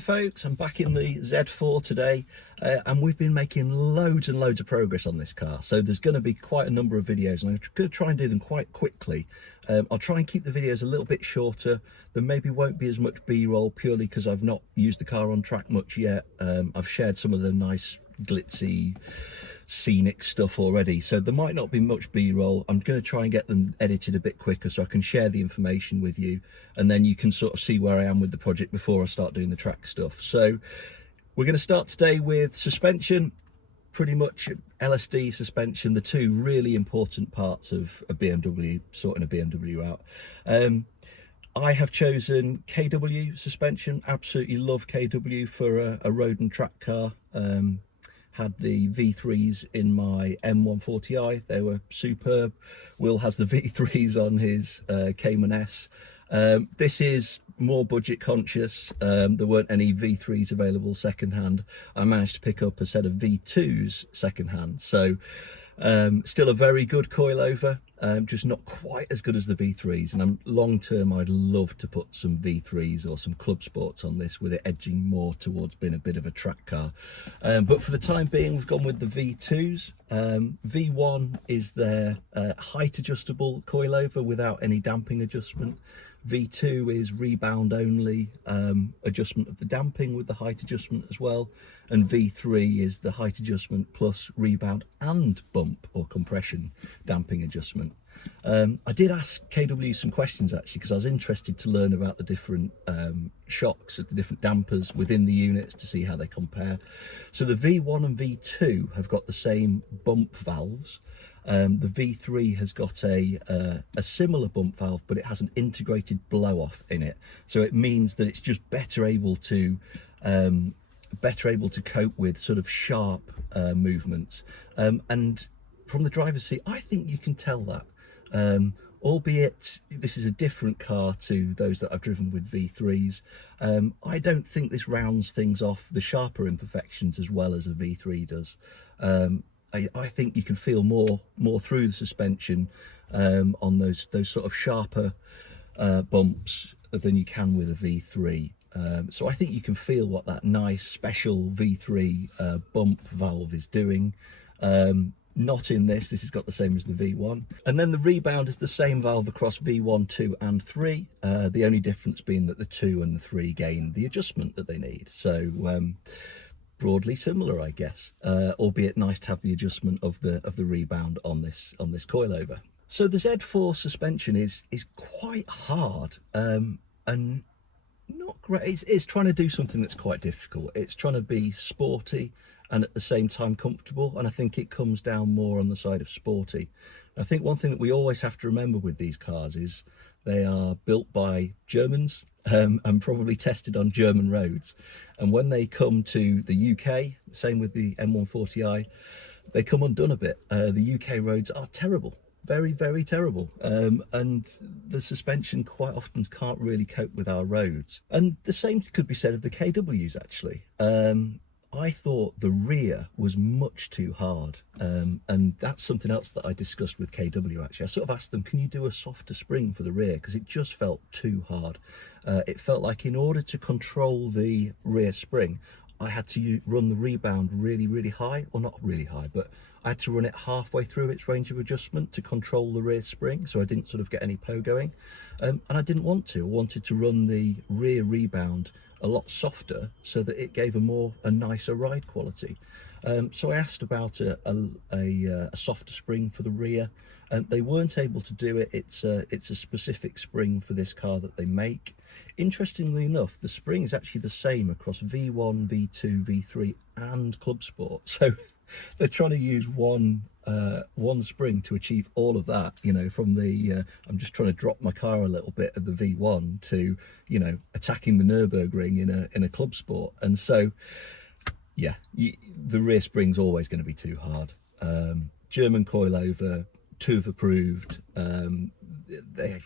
folks, I'm back in the Z4 today and we've been making loads and loads of progress on this car, so there's going to be quite a number of videos and I'm going to try and do them quite quickly. I'll try and keep the videos a little bit shorter. There maybe won't be as much B-roll purely because I've not used the car on track much yet. I've shared some of the nice glitzy scenic stuff already, so there might not be much B-roll. I'm going to try and get them edited a bit quicker so I can share the information with you, and then you can sort of see where I am with the project before I start doing the track stuff. So we're going to start today with suspension, pretty much LSD suspension, the two really important parts of a BMW, sorting a BMW out. I have chosen KW suspension, absolutely love KW for a road and track car. Had the V3s in my M140i, they were superb. Will has the V3s on his Cayman S. This is more budget conscious. There weren't any V3s available secondhand. I managed to pick up a set of V2s secondhand, so still a very good coilover, just not quite as good as the V3s, and long term I'd love to put some V3s or some Club Sports on this, with it edging more towards being a bit of a track car. But for the time being we've gone with the V2s. V1 is their height adjustable coilover without any damping adjustment. V2 is rebound only adjustment of the damping with the height adjustment as well, and V3 is the height adjustment plus rebound and bump or compression damping adjustment. I did ask KW some questions actually, because I was interested to learn about the different shocks, the different dampers within the units, to see how they compare. So the V1 and V2 have got the same bump valves. The V3 has got a similar bump valve, but it has an integrated blow off in it, so it means that it's just better able to cope with sort of sharp movements, and from the driver's seat I think you can tell that, albeit this is a different car to those that I've driven with V3s. I don't think this rounds things off, the sharper imperfections, as well as a V3 does. I think you can feel more through the suspension on those sort of sharper bumps than you can with a V3. So I think you can feel what that nice special V3 bump valve is doing. Not in this has got the same as the V1. And then the rebound is the same valve across V1, 2 and 3. The only difference being that the 2 and the 3 gain the adjustment that they need. So broadly similar, I guess, albeit nice to have the adjustment of the rebound on this coilover. So the Z4 suspension is quite hard and not great. It's trying to do something that's quite difficult. It's trying to be sporty and at the same time comfortable, and I think it comes down more on the side of sporty. I think one thing that we always have to remember with these cars is they are built by Germans and probably tested on German roads, and when they come to the UK, same with the M140i, they come undone a bit. The UK roads are terrible, very, very terrible, and the suspension quite often can't really cope with our roads. And the same could be said of the KWs actually. I thought the rear was much too hard, and that's something else that I discussed with KW actually. I sort of asked them, can you do a softer spring for the rear, because it just felt too hard. It felt like in order to control the rear spring I had to run the rebound really, really high, or not really high, but I had to run it halfway through its range of adjustment to control the rear spring, so I didn't sort of get any pogoing, and I didn't want to. I wanted to run the rear rebound a lot softer so that it gave a nicer ride quality. So I asked about a softer spring for the rear, and they weren't able to do it. It's a specific spring for this car that they make. Interestingly enough, the spring is actually the same across V1, V2, V3 and Club Sport, so they're trying to use one spring to achieve all of that, you know, from the I'm just trying to drop my car a little bit at the V1 to, you know, attacking the Nürburgring in a Club Sport. And so yeah, the rear spring's always going to be too hard. German coilover, TÜV approved,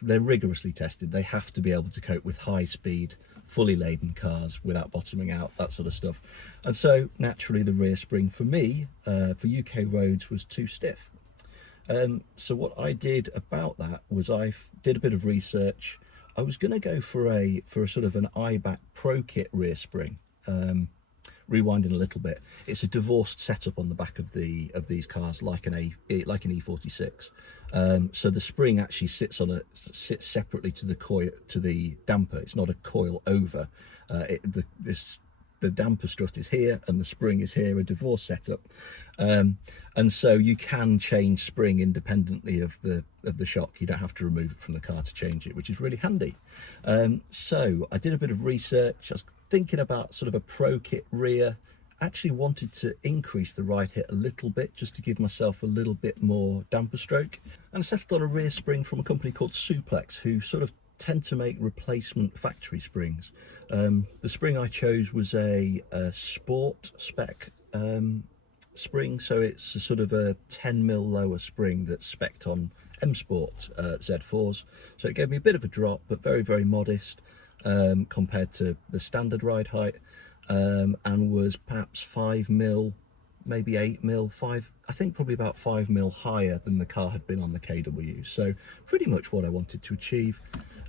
they're rigorously tested. They have to be able to cope with high speed, fully laden cars without bottoming out, that sort of stuff. And so naturally the rear spring for me, for UK roads, was too stiff. So what I did about that was I did a bit of research. I was going to go for a sort of an IBAC Pro Kit rear spring, Rewinding a little bit, it's a divorced setup on the back of these cars, like an E46. So the spring actually sits separately to the damper. It's not a coil over. The damper strut is here and the spring is here, a divorced setup, and so you can change spring independently of the shock. You don't have to remove it from the car to change it, which is really handy. So I did a bit of research. I was thinking about sort of a pro kit rear. Actually wanted to increase the ride hit a little bit, just to give myself a little bit more damper stroke, and I settled on a rear spring from a company called Suplex, who sort of tend to make replacement factory springs. The spring I chose was a sport spec spring, so it's a sort of a 10mm lower spring that's spec'd on M Sport Z4s, so it gave me a bit of a drop, but very, very modest compared to the standard ride height, and was perhaps 5mm, maybe 8mm, I think probably about 5mm higher than the car had been on the KW. So pretty much what I wanted to achieve.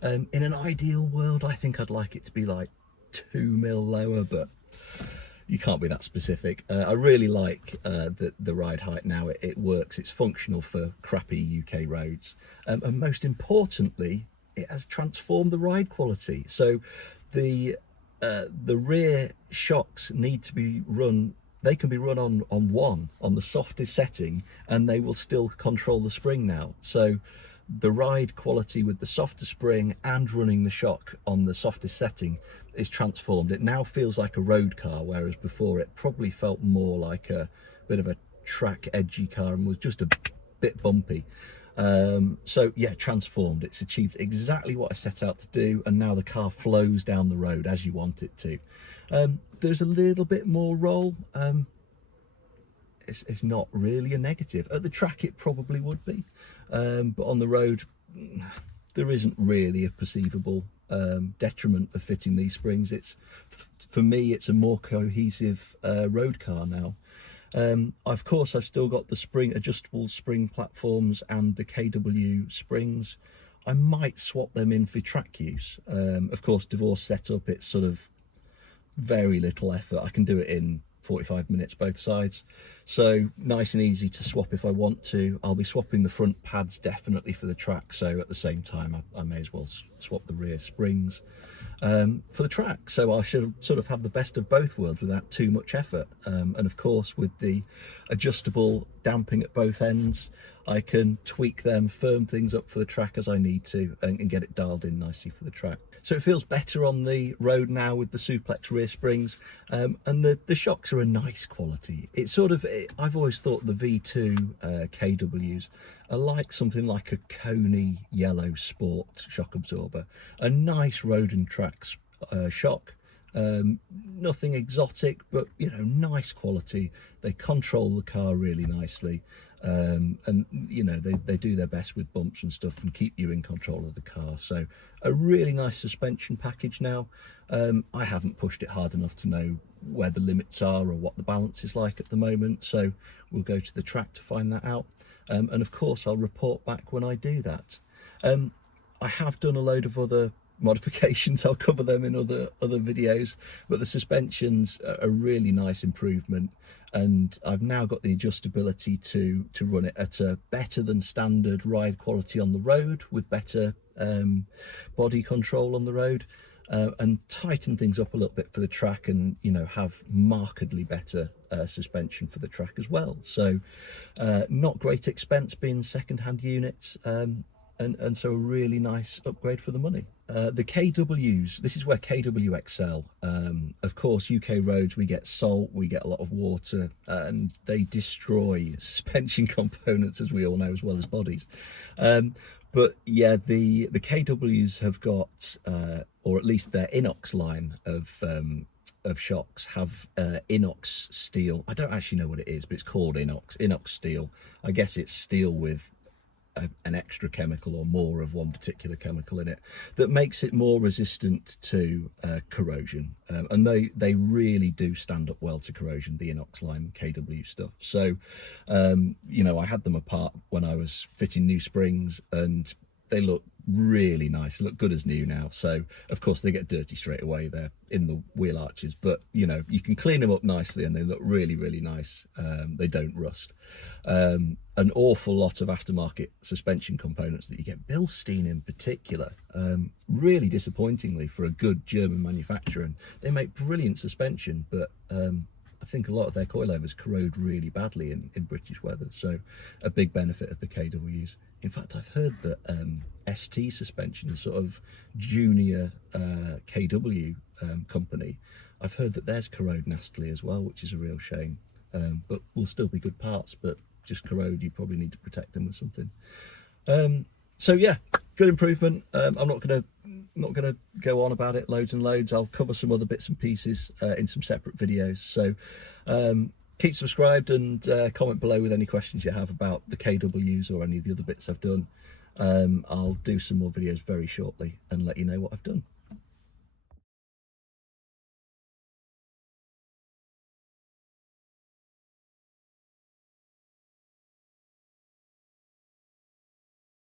In an ideal world, I think I'd like it to be like 2mm lower, but you can't be that specific. I really like the ride height now. It works, it's functional for crappy UK roads, and most importantly, it has transformed the ride quality. So the rear shocks need to be run, they can be run on the softest setting, and they will still control the spring now. So the ride quality with the softer spring and running the shock on the softest setting is transformed. It now feels like a road car, whereas before it probably felt more like a bit of a track edgy car and was just a bit bumpy. So yeah, transformed. It's achieved exactly what I set out to do, and now the car flows down the road as you want it to. There's a little bit more roll. It's not really a negative. At the track it probably would be, but on the road there isn't really a perceivable detriment of fitting these springs. For me, it's a more cohesive road car now. Of course, I've still got the adjustable spring platforms and the KW springs. I might swap them in for track use. Of course, divorce setup, it's sort of very little effort. I can do it in 45 minutes both sides, so nice and easy to swap if I want to. I'll be swapping the front pads definitely for the track, so at the same time I may as well swap the rear springs for the track, so I should sort of have the best of both worlds without too much effort. And of course, with the adjustable damping at both ends, I can tweak them, firm things up for the track as I need to, and get it dialed in nicely for the track. So it feels better on the road now with the Suplex rear springs, and the shocks are a nice quality. It's sort of, I've always thought the V2 KWs are like something like a Coney yellow sport shock absorber, a nice road and tracks shock. Nothing exotic, but you know, nice quality. They control the car really nicely, and you know, they do their best with bumps and stuff and keep you in control of the car. So a really nice suspension package now. I haven't pushed it hard enough to know where the limits are or what the balance is like at the moment, so we'll go to the track to find that out, and of course I'll report back when I do that. I have done a load of other modifications. I'll cover them in other videos, but the suspension's a really nice improvement, and I've now got the adjustability to run it at a better than standard ride quality on the road, with better body control on the road, and tighten things up a little bit for the track, and you know, have markedly better suspension for the track as well. So not great expense being second-hand units, and so a really nice upgrade for the money. The KWs, this is where KW excel. Of course, UK roads, we get salt, we get a lot of water, and they destroy suspension components, as we all know, as well as bodies. But yeah, the KWs have got, or at least their inox line of shocks have inox steel. I don't actually know what it is, but it's called inox steel. I guess it's steel with an extra chemical or more of one particular chemical in it that makes it more resistant to corrosion, and they really do stand up well to corrosion, the inox line KW stuff. So you know, I had them apart when I was fitting new springs, and they look really nice, look good as new now. So of course they get dirty straight away, they're in the wheel arches, but you know, you can clean them up nicely and they look really, really nice. They don't rust. An awful lot of aftermarket suspension components that you get, Bilstein in particular, really disappointingly for a good German manufacturer, and they make brilliant suspension, but I think a lot of their coilovers corrode really badly in British weather, so a big benefit of the KWs. In fact, I've heard that ST suspension, a sort of junior KW company, I've heard that theirs corrode nastily as well, which is a real shame, but will still be good parts, but just corrode, you probably need to protect them with something. So yeah, good improvement. I'm not gonna go on about it loads and loads. I'll cover some other bits and pieces in some separate videos. So keep subscribed and comment below with any questions you have about the KWs or any of the other bits I've done. I'll do some more videos very shortly and let you know what I've done.